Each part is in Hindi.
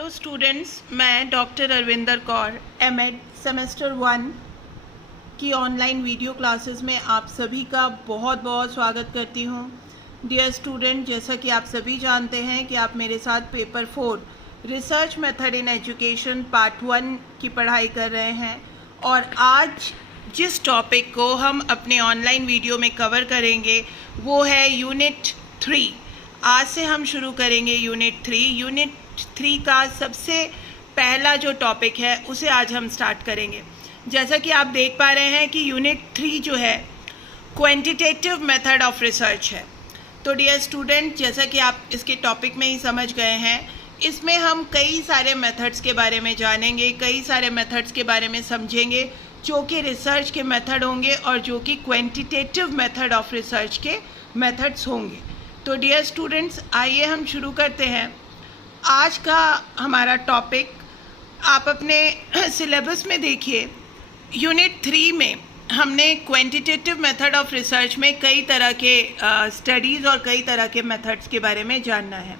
हेलो स्टूडेंट्स, मैं doctor Arvinder Kaur MEd semester 1 की ऑनलाइन वीडियो क्लासेस में आप सभी का बहुत बहुत स्वागत करती हूँ। डियर स्टूडेंट, जैसा कि आप सभी जानते हैं कि आप मेरे साथ paper 4 research method in education part 1 की पढ़ाई कर रहे हैं और आज जिस टॉपिक को हम अपने ऑनलाइन वीडियो में कवर करेंगे वो है यूनिट 3। आज से हम शुरू करेंगे यूनिट 3। यूनिट 3 का सबसे पहला जो टॉपिक है उसे आज हम स्टार्ट करेंगे। जैसा कि आप देख पा रहे हैं कि यूनिट 3 जो है क्वांटिटेटिव मेथड ऑफ रिसर्च है। तो डियर स्टूडेंट, जैसा कि आप इसके टॉपिक में ही समझ गए हैं, इसमें हम कई सारे मेथड्स के बारे में जानेंगे, कई सारे मेथड्स के बारे में समझेंगे जो कि रिसर्च के मेथड होंगे और जो कि क्वांटिटेटिव मेथड ऑफ रिसर्च के मेथड्स होंगे। तो डियर स्टूडेंट्स, आइए हम शुरू करते हैं। आज का हमारा टॉपिक आप अपने सिलेबस में देखिए। यूनिट 3 में हमने क्वांटिटेटिव मेथड ऑफ रिसर्च में कई तरह के स्टडीज़ और कई तरह के मेथड्स के बारे में जानना है।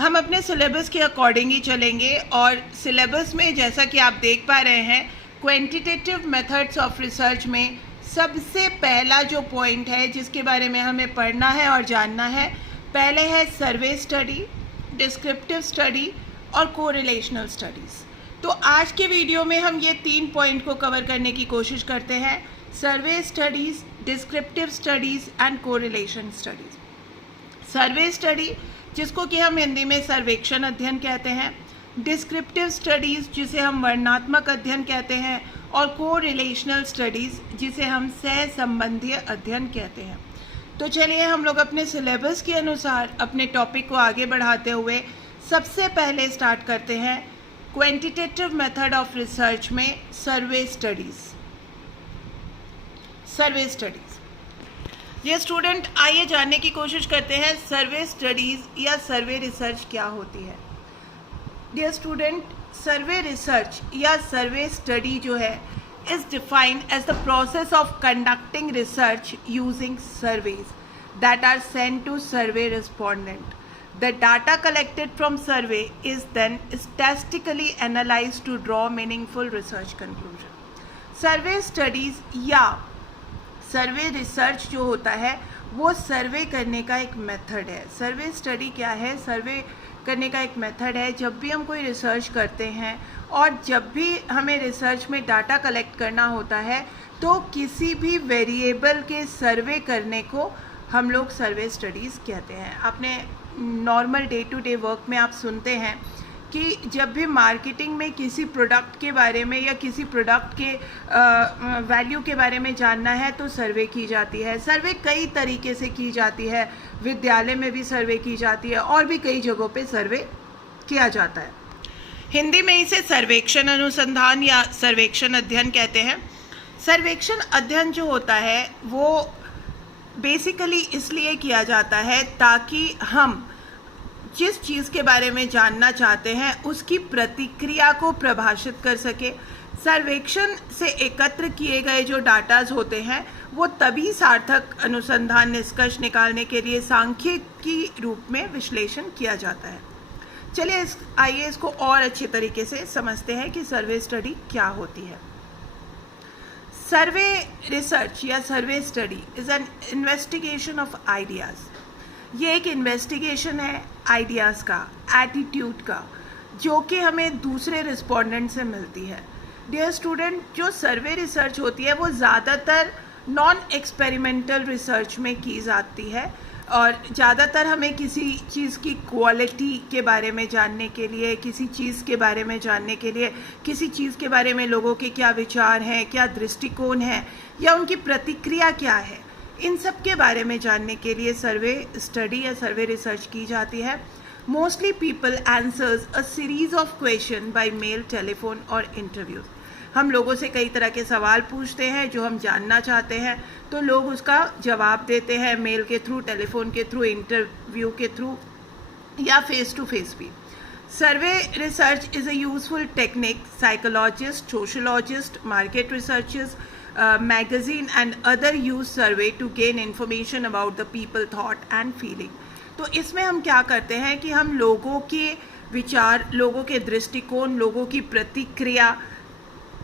हम अपने सिलेबस के अकॉर्डिंग ही चलेंगे और सिलेबस में जैसा कि आप देख पा रहे हैं, क्वांटिटेटिव मेथड्स ऑफ रिसर्च में सबसे पहला जो पॉइंट है जिसके बारे में हमें पढ़ना है और जानना है, पहले है सर्वे स्टडी, डिस्क्रिप्टिव स्टडी और कोरिलेशनल स्टडीज़। तो आज के वीडियो में हम ये 3 पॉइंट को कवर करने की कोशिश करते हैं: survey studies, descriptive studies and correlation studies. Survey study जिसको कि हम हिंदी में सर्वेक्षण अध्ययन कहते हैं, डिस्क्रिप्टिव स्टडीज़ जिसे हम वर्णनात्मक अध्ययन कहते हैं और कोरिलेशनल स्टडीज़ जिसे हम सहसंबंधीय अध्ययन कहते हैं। तो चलिए हम लोग अपने सिलेबस के अनुसार अपने टॉपिक को आगे बढ़ाते हुए सबसे पहले स्टार्ट करते हैं क्वांटिटेटिव मेथड ऑफ रिसर्च में सर्वे स्टडीज़। सर्वे स्टडीज़, ये स्टूडेंट आइए जानने की कोशिश करते हैं सर्वे स्टडीज़ या सर्वे रिसर्च क्या होती है। डियर स्टूडेंट, सर्वे रिसर्च या सर्वे स्टडी जो है is defined as the process of conducting research using surveys that are sent to survey respondent. The data collected from survey is then statistically analyzed to draw meaningful research conclusion. Survey studies या सर्वे रिसर्च जो होता है वो सर्वे करने का एक मेथड है। सर्वे स्टडी क्या है? सर्वे करने का एक मेथड है। जब भी हम कोई रिसर्च करते हैं और जब भी हमें रिसर्च में डाटा कलेक्ट करना होता है तो किसी भी वेरिएबल के सर्वे करने को हम लोग सर्वे स्टडीज़ कहते हैं। अपने normal day to day work में आप सुनते हैं कि जब भी मार्केटिंग में किसी प्रोडक्ट के बारे में या किसी प्रोडक्ट के वैल्यू के बारे में जानना है तो सर्वे की जाती है। सर्वे कई तरीके से की जाती है, विद्यालय में भी सर्वे की जाती है और भी कई जगहों पे सर्वे किया जाता है। हिंदी में इसे सर्वेक्षण अनुसंधान या सर्वेक्षण अध्ययन कहते हैं। सर्वेक्षण अध्ययन जो होता है वो बेसिकली इसलिए किया जाता है ताकि हम जिस चीज़ के बारे में जानना चाहते हैं उसकी प्रतिक्रिया को परिभाषित कर सके। सर्वेक्षण से एकत्र किए गए जो डाटाज होते हैं वो तभी सार्थक अनुसंधान निष्कर्ष निकालने के लिए सांख्यिकी रूप में विश्लेषण किया जाता है। चलिए आइए इसको और अच्छे तरीके से समझते हैं कि सर्वे स्टडी क्या होती है। सर्वे रिसर्च या survey study is an investigation of ideas. ये एक इन्वेस्टिगेशन है आइडियाज़ का, एटीट्यूड का, जो कि हमें दूसरे रिस्पोंडेंट से मिलती है। डियर स्टूडेंट, जो सर्वे रिसर्च होती है वो ज़्यादातर नॉन एक्सपेरिमेंटल रिसर्च में की जाती है और ज़्यादातर हमें किसी चीज़ की क्वालिटी के बारे में जानने के लिए, किसी चीज़ के बारे में जानने के लिए, किसी चीज़ के बारे में लोगों के क्या विचार हैं, क्या दृष्टिकोण है या उनकी प्रतिक्रिया क्या है, इन सब के बारे में जानने के लिए सर्वे स्टडी या सर्वे रिसर्च की जाती है। Mostly people answers a series of question by mail, telephone और इंटरव्यूज। हम लोगों से कई तरह के सवाल पूछते हैं जो हम जानना चाहते हैं, तो लोग उसका जवाब देते हैं मेल के थ्रू, टेलीफोन के थ्रू, इंटरव्यू के थ्रू या फेस टू फेस भी। सर्वे research is a useful technique psychologist, sociologist, market researchers, magazine and other use survey to gain information about the people, thought and feeling। तो इसमें हम क्या करते हैं कि हम लोगों के विचार, लोगों के दृष्टिकोण, लोगों की प्रतिक्रिया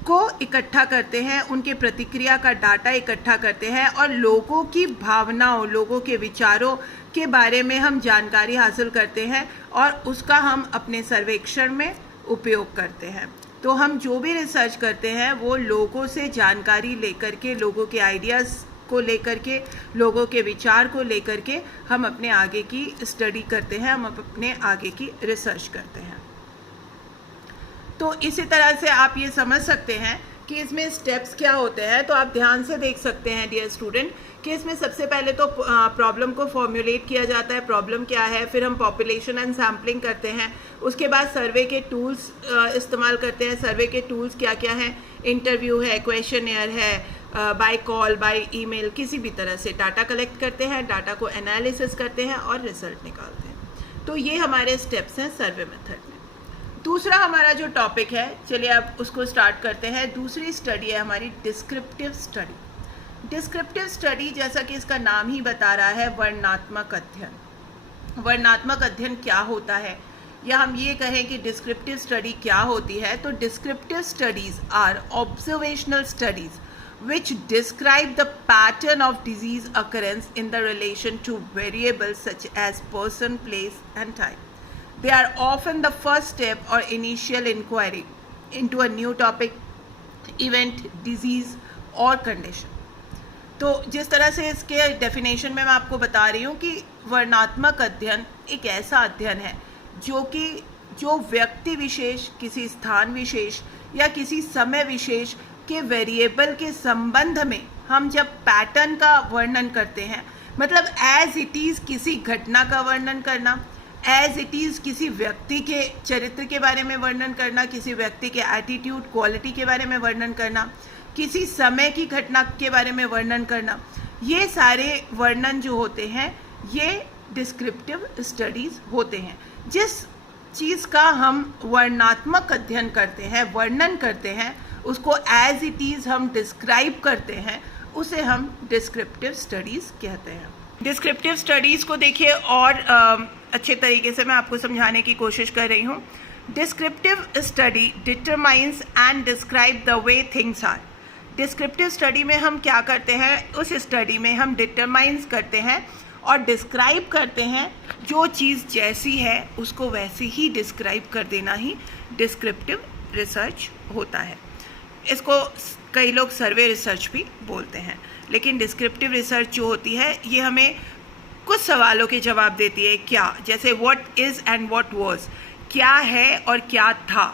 को इकट्ठा करते हैं, उनके प्रतिक्रिया का डाटा इकट्ठा करते हैं और लोगों की भावनाओं, लोगों के विचारों के बारे में हम जानकारी हासिल करते हैं और उसका हम अपने सर्वेक्षण में उपयोग करते हैं। तो हम जो भी रिसर्च करते हैं वो लोगों से जानकारी लेकर के, लोगों के आइडियाज़ को लेकर के, लोगों के विचार को लेकर के हम अपने आगे की स्टडी करते हैं, हम अपने आगे की रिसर्च करते हैं। तो इसी तरह से आप ये समझ सकते हैं कि इसमें स्टेप्स क्या होते हैं। तो आप ध्यान से देख सकते हैं डियर स्टूडेंट कि इसमें सबसे पहले तो प्रॉब्लम को फॉर्मुलेट किया जाता है, प्रॉब्लम क्या है, फिर हम पॉपुलेशन एंड सैम्पलिंग करते हैं, उसके बाद सर्वे के टूल्स इस्तेमाल करते हैं। सर्वे के टूल्स क्या क्या हैं, इंटरव्यू है, क्वेश्चनेयर है, बाय कॉल, बाय ईमेल, किसी भी तरह से डाटा कलेक्ट करते हैं, डाटा को एनालिसिस करते हैं और रिजल्ट निकालते हैं। तो ये हमारे स्टेप्स हैं सर्वे मेथड में। दूसरा हमारा जो टॉपिक है, चलिए अब उसको स्टार्ट करते हैं। दूसरी स्टडी है हमारी डिस्क्रिप्टिव स्टडी। डिस्क्रिप्टिव स्टडी जैसा कि इसका नाम ही बता रहा है, वर्णनात्मक अध्ययन। वर्णनात्मक अध्ययन क्या होता है, या हम ये कहें कि डिस्क्रिप्टिव स्टडी क्या होती है, तो descriptive studies are observational studies which describe the pattern of disease occurrence in the relation to variables such as person, place and time. They are often the first step or initial inquiry into a new topic, event, disease or condition. तो जिस तरह से इसके डेफिनेशन में मैं आपको बता रही हूँ कि वर्णनात्मक अध्ययन एक ऐसा अध्ययन है जो व्यक्ति विशेष, किसी स्थान विशेष या किसी समय विशेष के वेरिएबल के संबंध में हम जब पैटर्न का वर्णन करते हैं, मतलब एज इट इज़ किसी घटना का वर्णन करना, एज इट इज़ किसी व्यक्ति के चरित्र के बारे में वर्णन करना, किसी व्यक्ति के एटीट्यूड, क्वालिटी के बारे में वर्णन करना, किसी समय की घटना के बारे में वर्णन करना, ये सारे वर्णन जो होते हैं ये डिस्क्रिप्टिव स्टडीज़ होते हैं। जिस चीज़ का हम वर्णनात्मक अध्ययन करते हैं, वर्णन करते हैं, उसको एज इट इज़ हम डिस्क्राइब करते हैं, उसे हम डिस्क्रिप्टिव स्टडीज़ कहते हैं। डिस्क्रिप्टिव स्टडीज़ को देखिए और अच्छे तरीके से मैं आपको समझाने की कोशिश कर रही हूँ। Descriptive study determines and describe the way things are. Descriptive study में हम क्या करते हैं, उस स्टडी में हम डिटरमाइंस करते हैं और डिस्क्राइब करते हैं, जो चीज़ जैसी है उसको वैसे ही डिस्क्राइब कर देना ही डिस्क्रिप्टिव रिसर्च होता है। इसको कई लोग सर्वे रिसर्च भी बोलते हैं, लेकिन डिस्क्रिप्टिव रिसर्च जो होती है ये हमें कुछ सवालों के जवाब देती है। क्या, जैसे what is and what was, क्या है और क्या था,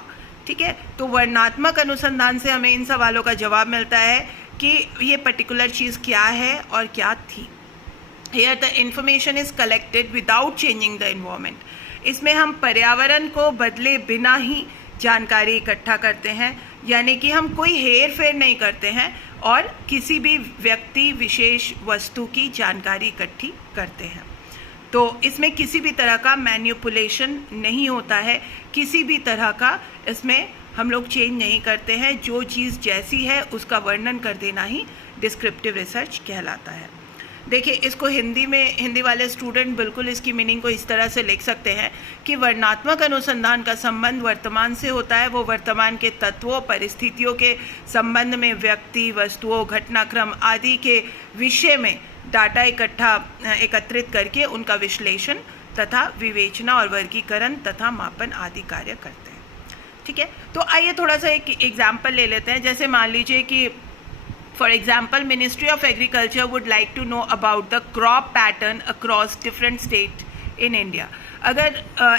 ठीक है। तो वर्णनात्मक अनुसंधान से हमें इन सवालों का जवाब मिलता है कि ये पर्टिकुलर चीज़ क्या है और क्या थी। Here the information is collected without changing the environment. इसमें हम पर्यावरण को बदले बिना ही जानकारी इकट्ठा करते हैं, यानी कि हम कोई हेर फेर नहीं करते हैं और किसी भी व्यक्ति विशेष वस्तु की जानकारी इकट्ठी करते हैं। तो इसमें किसी भी तरह का मैनिपुलेशन नहीं होता है, किसी भी तरह का इसमें हम लोग चेंज नहीं करते हैं। जो चीज़ जैसी है उसका वर्णन कर देना ही डिस्क्रिप्टिव रिसर्च कहलाता है। देखिए, इसको हिंदी वाले स्टूडेंट बिल्कुल इसकी मीनिंग को इस तरह से लिख सकते हैं कि वर्णनात्मक अनुसंधान का संबंध वर्तमान से होता है। वो वर्तमान के तत्वों, परिस्थितियों के संबंध में व्यक्ति, वस्तुओं, घटनाक्रम आदि के विषय में डाटा एकत्रित करके उनका विश्लेषण तथा विवेचना और वर्गीकरण तथा मापन आदि कार्य करते हैं, ठीक है। तो आइए थोड़ा सा एक एग्जाम्पल ले लेते हैं। जैसे मान लीजिए कि For example, Ministry of Agriculture would like to know about the crop pattern across different states in India. अगर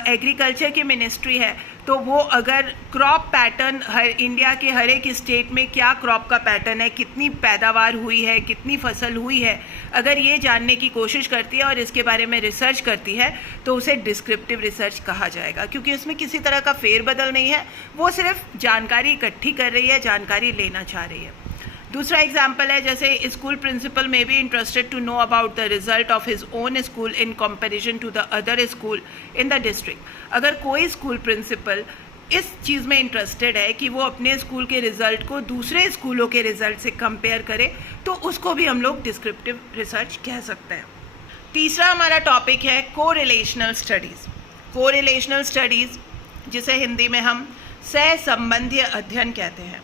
एग्रीकल्चर की मिनिस्ट्री है तो वो अगर क्रॉप पैटर्न इंडिया के हर एक स्टेट में क्या क्रॉप का पैटर्न है, कितनी पैदावार हुई है, कितनी फसल हुई है, अगर ये जानने की कोशिश करती है और इसके बारे में रिसर्च करती है तो उसे डिस्क्रिप्टिव रिसर्च कहा जाएगा, क्योंकि उसमें किसी तरह का फेरबदल नहीं है, वो सिर्फ जानकारी इकट्ठी कर रही है, जानकारी लेना चाह रही है। दूसरा एग्जाम्पल है, जैसे school principal may be interested to know about the result of his own school in comparison to the other school in the district. अगर कोई स्कूल प्रिंसिपल इस चीज़ में इंटरेस्टेड है कि वो अपने स्कूल के रिजल्ट को दूसरे स्कूलों के रिजल्ट से कंपेयर करे, तो उसको भी हम लोग डिस्क्रिप्टिव रिसर्च कह सकते हैं। तीसरा हमारा टॉपिक है कोरिलेशनल स्टडीज़। कोरिलेशनल स्टडीज़ जिसे हिंदी में हम सहसंबंधीय अध्ययन कहते हैं।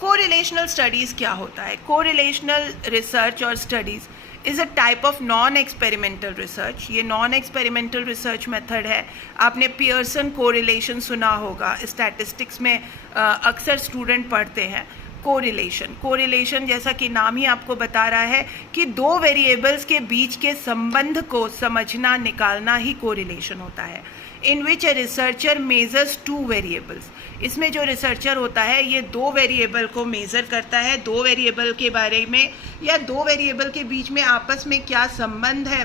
कोरिलेशनल स्टडीज़ क्या होता है? कोरिलेशनल रिसर्च और studies is a type of non experimental research. ये नॉन एक्सपेरिमेंटल रिसर्च मेथड है। आपने पियर्सन कोरिलेशन सुना होगा, स्टैटिस्टिक्स में अक्सर स्टूडेंट पढ़ते हैं। कोरिलेशन जैसा कि नाम ही आपको बता रहा है कि दो वेरिएबल्स के बीच के संबंध को समझना, निकालना ही कोरिलेशन होता है। In which a researcher measures two variables. इसमें जो रिसर्चर होता है ये दो वेरिएबल को मेज़र करता है, दो वेरिएबल के बारे में या दो वेरिएबल के बीच में आपस में क्या संबंध है,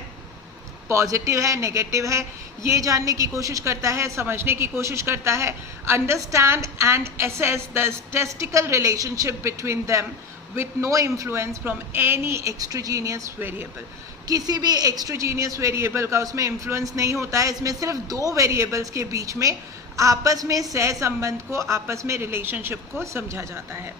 पॉजिटिव है, नेगेटिव है, ये जानने की कोशिश करता है, समझने की कोशिश करता है। Understand and assess the statistical relationship between them with no influence from any extraneous variable. किसी भी एक्सट्राजीनियस वेरिएबल का उसमें इन्फ्लुएंस नहीं होता है। इसमें सिर्फ दो वेरिएबल्स के बीच में आपस में सहसंबंध को, आपस में रिलेशनशिप को समझा जाता है।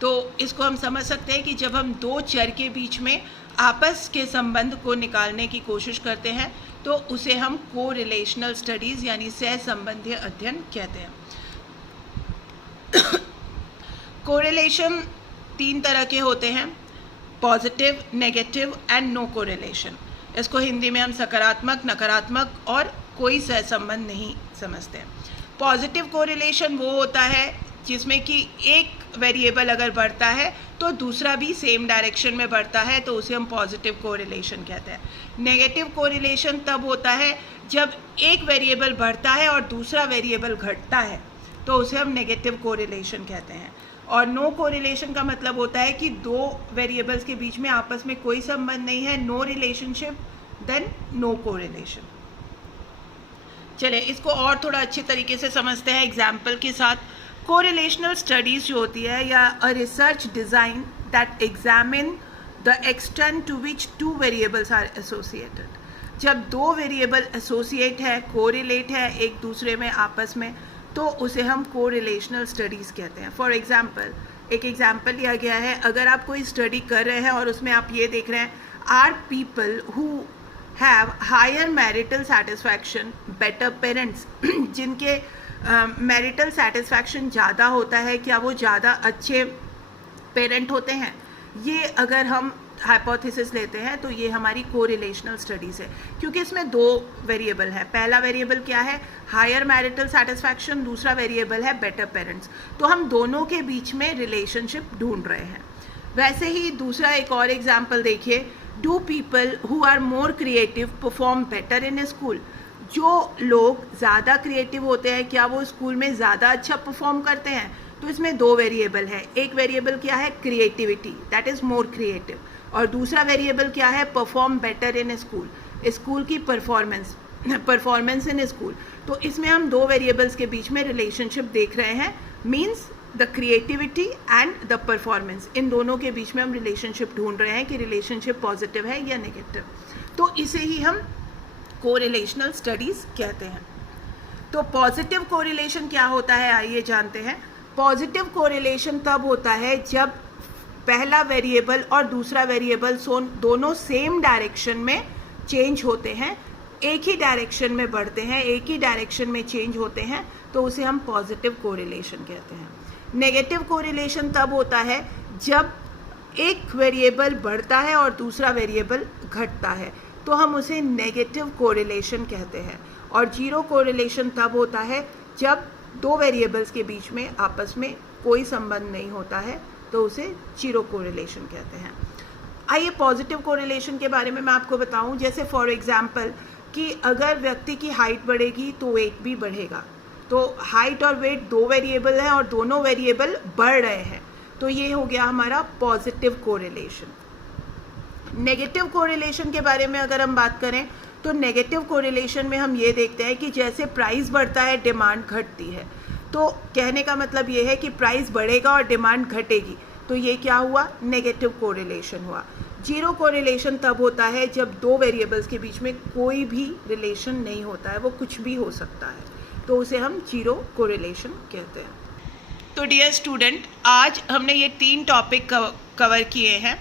तो इसको हम समझ सकते हैं कि जब हम दो चर के बीच में आपस के संबंध को निकालने की कोशिश करते हैं तो उसे हम कोरिलेशनल स्टडीज़ यानी सहसंबंधीय अध्ययन कहते हैं। कोरिलेशन तीन तरह के होते हैं, positive, negative and no correlation. इसको हिंदी में हम सकारात्मक, नकारात्मक और कोई सहसंबंध नहीं समझते हैं। पॉजिटिव कोरिलेशन वो होता है जिसमें कि एक वेरिएबल अगर बढ़ता है तो दूसरा भी सेम डायरेक्शन में बढ़ता है, तो उसे हम पॉजिटिव कोरिलेशन कहते हैं। नेगेटिव कोरिलेशन तब होता है जब एक वेरिएबल बढ़ता है और दूसरा वेरिएबल घटता है, तो उसे हम नेगेटिव कोरिलेशन कहते हैं। और नो कोरिलेशन का मतलब होता है कि दो वेरिएबल्स के बीच में आपस में कोई संबंध नहीं है, no relationship, then no correlation. चलिए इसको और थोड़ा अच्छे तरीके से समझते हैं एग्जाम्पल के साथ। कोरिलेशनल स्टडीज़ जो होती है या a research design that examine the extent to which two variables are associated. जब दो वेरिएबल एसोसिएट है, कोरिलेट है एक दूसरे में आपस में, तो उसे हम कोरिलेशनल स्टडीज़ कहते हैं। फॉर एग्जाम्पल, एक एग्जाम्पल लिया गया है, अगर आप कोई स्टडी कर रहे हैं और उसमें आप ये देख रहे हैं are people who have higher marital satisfaction better parents. जिनके मैरिटल सेटिस्फैक्शन ज़्यादा होता है, क्या वो ज़्यादा अच्छे पेरेंट होते हैं? ये अगर हम हाइपोथेसिस लेते हैं तो ये हमारी कोरिलेशनल स्टडीज़ है, क्योंकि इसमें दो वेरिएबल है। पहला वेरिएबल क्या है? हायर मैरिटल सेटिस्फैक्शन, दूसरा वेरिएबल है बेटर पेरेंट्स। तो हम दोनों के बीच में रिलेशनशिप ढूंढ रहे हैं। वैसे ही दूसरा एक और एग्जाम्पल देखिए, do people who are more creative perform better in a school. जो लोग ज़्यादा क्रिएटिव होते हैं, क्या वो स्कूल में ज़्यादा अच्छा परफॉर्म करते हैं? तो इसमें दो वेरिएबल है। एक वेरिएबल क्या है? Creativity, that is more creative, और दूसरा वेरिएबल क्या है? Perform better in a school, school की परफॉर्मेंस इन स्कूल। तो इसमें हम दो वेरिएबल्स के बीच में रिलेशनशिप देख रहे हैं, means the creativity and the performance. इन दोनों के बीच में हम रिलेशनशिप ढूंढ रहे हैं कि रिलेशनशिप पॉजिटिव है या नेगेटिव। तो इसे ही हम कोरिलेशनल स्टडीज़ कहते हैं। तो पॉजिटिव कोरिलेशन क्या होता है, आइए जानते हैं। पॉजिटिव कोरिलेशन तब होता है जब पहला वेरिएबल और दूसरा वेरिएबल दोनों सेम डायरेक्शन में चेंज होते हैं, एक ही डायरेक्शन में बढ़ते हैं, एक ही डायरेक्शन में चेंज होते हैं, तो उसे हम पॉजिटिव कोरिलेशन कहते हैं। नेगेटिव कोरिलेशन तब होता है जब एक वेरिएबल बढ़ता है और दूसरा वेरिएबल घटता है, तो हम उसे नेगेटिव कोरिलेशन कहते हैं। और जीरो कोरिलेशन तब होता है जब दो वेरिएबल्स के बीच में आपस में कोई संबंध नहीं होता है, तो उसे जीरो कोरिलेशन कहते हैं। आइए पॉजिटिव कोरिलेशन के बारे में मैं आपको बताऊं। जैसे फॉर एग्जांपल कि अगर व्यक्ति की हाइट बढ़ेगी तो वेट भी बढ़ेगा। तो हाइट और वेट दो वेरिएबल हैं और दोनों वेरिएबल बढ़ रहे हैं, तो ये हो गया हमारा पॉजिटिव कोरिलेशन। नेगेटिव कोरिलेशन के बारे में अगर हम बात करें तो नेगेटिव कोरिलेशन में हम ये देखते हैं कि जैसे प्राइस बढ़ता है डिमांड घटती है। तो कहने का मतलब ये है कि प्राइस बढ़ेगा और डिमांड घटेगी, तो ये क्या हुआ? नेगेटिव कोरिलेशन हुआ। जीरो कोरिलेशन तब होता है जब दो वेरिएबल्स के बीच में कोई भी रिलेशन नहीं होता है, वो कुछ भी हो सकता है, तो उसे हम जीरो कोरिलेशन कहते हैं। तो डियर स्टूडेंट, आज हमने ये तीन टॉपिक कवर किए हैं,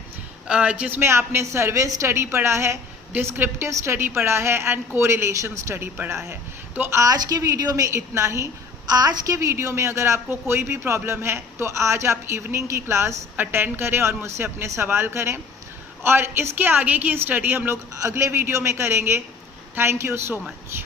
जिसमें आपने सर्वे स्टडी पढ़ा है, डिस्क्रिप्टिव स्टडी पढ़ा है एंड कोरिलेशन स्टडी पढ़ा है। तो आज के वीडियो में इतना ही। आज के वीडियो में अगर आपको कोई भी प्रॉब्लम है तो आज आप इवनिंग की क्लास अटेंड करें और मुझसे अपने सवाल करें, और इसके आगे की स्टडी हम लोग अगले वीडियो में करेंगे। Thank you so much.